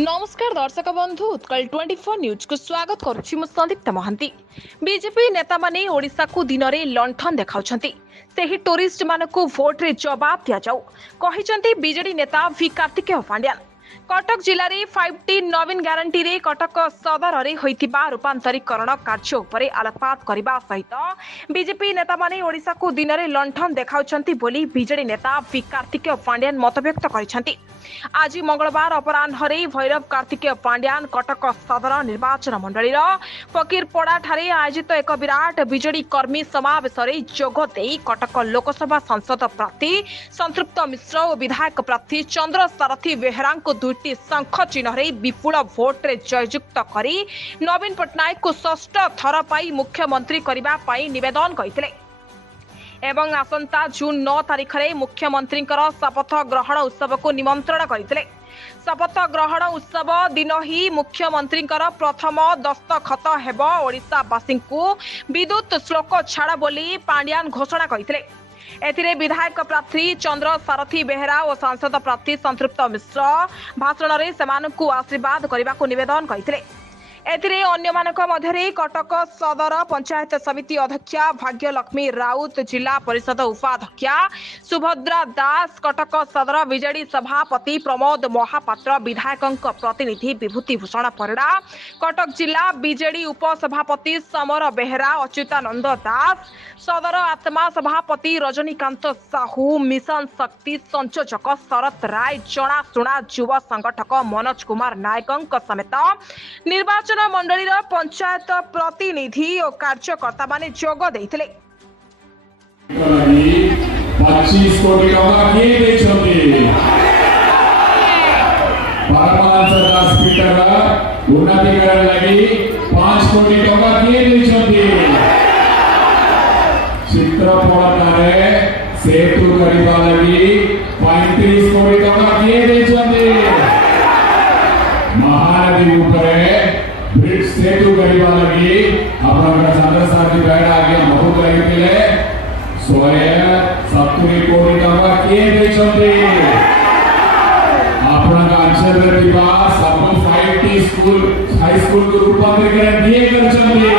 नमस्कार दर्शक बंधु उत्कल 24 न्यूज को स्वागत करुछि मु संदीप्त महांती। बीजेपी नेता माने ओडिशा को दिन रे लंठन देखाउछंती। सेही टूरिस्ट मानकु भोट रे जवाब दिया जाऊ कहिसंती बीजेडी नेता वी कार्तिकेय पांड्यान। कटक जिले में 5T नवीन ग्यारंटी रे कटक सदर रे होइतिबा रूपांतरीकरण कार्य उपरे आलोकपात करने सहित बीजेपी नेता माने ओडिशा को दिन में लंठन देखाउछंती बोली बीजेडी नेता वी कार्तिकेय पांड्यान मतव्यक्त करिसंती। आज मंगलवार अपराह्न भैरव कार्तिकेय पांड्यान कटक सदर निर्वाचन मंडली फकीरपड़ा ठारे आयोजित एक विराट बीजेडी कर्मी समावेश जोगदे कटक लोकसभा सांसद प्रार्थी संतृप्त मिश्र और विधायक प्रार्थी चंद्र सारथी बेहरा को दुईटी शंख चिन्ह विपुल भोट्रे जययुक्त करी नवीन पट्टनायक को षष्ठ थर पाई मुख्यमंत्री करने निवेदन करते एवं आसंता जून 9 तारिख में मुख्यमंत्री शपथ ग्रहण उत्सव को निमंत्रण करते। शपथ ग्रहण उत्सव दिन ही मुख्यमंत्री प्रथम दस्तखत हेब ओडिशावासी को विद्युत श्लोक छाड़ बोली पांड्यान घोषणा करते। एथिरे विधायक प्रार्थी चंद्र सारथी बेहरा और सांसद प्रार्थी संतृप्त मिश्र भाषण में सेमानकु आशीर्वाद करने को निवेदन करते। एथिरे अन्य मानक मध्यरे कटक सदर पंचायत समिति अध्यक्षा भाग्यलक्ष्मी राउत, जिला परिषद उपाध्यक्षा सुभद्रा दास, कटक सदर बीजेडी सभापति प्रमोद महापात्र, विधायक प्रतिनिधि विभूति भूषण परिड़ा, कटक जिला बीजेडी उपसभापति समर बेहरा, अच्युतानंद दास, सदर आत्मा सभापति रजनीकांत साहू, मिशन शक्ति संयोजक शरत राय, जनाशुना युवा संगठक मनोज कुमार नायक समेत निर्वाचन मंडली पंचायत प्रतिनिधि और कार्यकर्ता माने जोग देइथिले। 25 कोटी टका किए देछथि पार्लामेंट सरकार स्पीकर उन्नतीकरण लगी 5 कोटी टका किए देछथि चित्रपटारे सेतु करबा लगी 35 कोटी टका किए देछथि महानदी ऊपर ब्रिज सेतु करबा लगी आपन चंद्र सारथी बेहरा आगे बहुत लगितिले 170 कोटी टका किए देछथि आपन अंचल रे दिबा सब 5T स्कूल हाई स्कूल को रूपांतरीकरण किए करछथि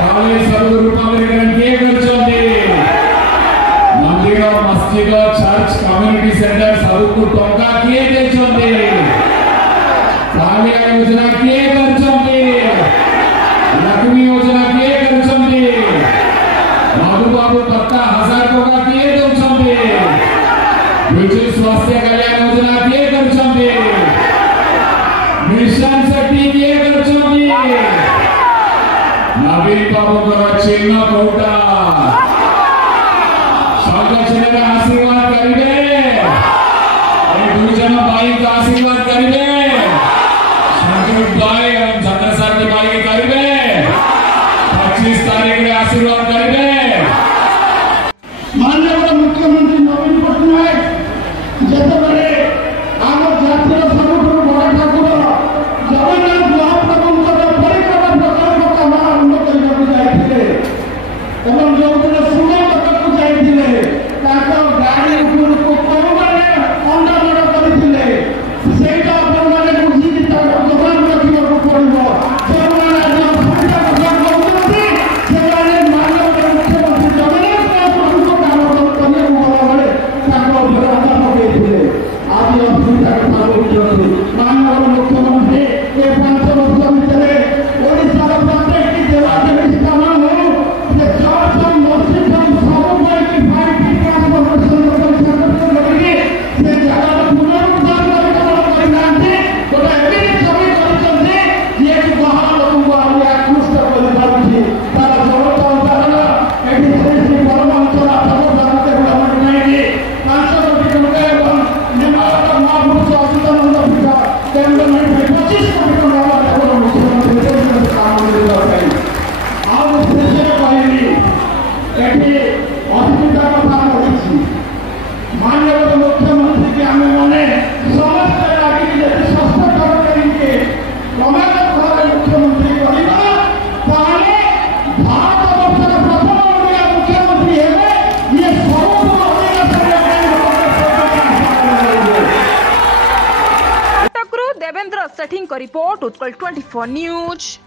कॉलेज सब रूपांतरीकरण किए करछथि मंदिर मस्जिद चर्च कम्युनिटी सेंटर सब को टका किए देछथि कालिया योजना किए करछथि लक्ष्मी योजना किए करछथि बाबू बाबू पक्का 1000 टका किए देछथि विजय स्वास्थ्य कल्याण योजना किए करछथि मिशन शक्ति किए करछथि नवीन बाबू चिन्ह कोटा शंख चिन्ह आशीर्वाद करिबे दुई जन भाई का आशीर्वाद करिबे भाई हम चंद्र सारथी भाई करिबे 25 तारीख रे आशीर्वाद करिबे माननीय मुख्यमंत्री नवीन पट्टनायक जेतबेले आम जातीय सबुठु बड़ ठाकुर जगन्नाथ महाप्रभुंकर परिक्रमा प्रकल्प काम आरंभ करने जाइथिले एवं जो दिन सुरत को जाइथिले ताको गाड़ी उपरको कोमरे अंडा बड़ करथिले सेटा त्रिपाठी रिपोर्ट उत्कल 24 न्यूज।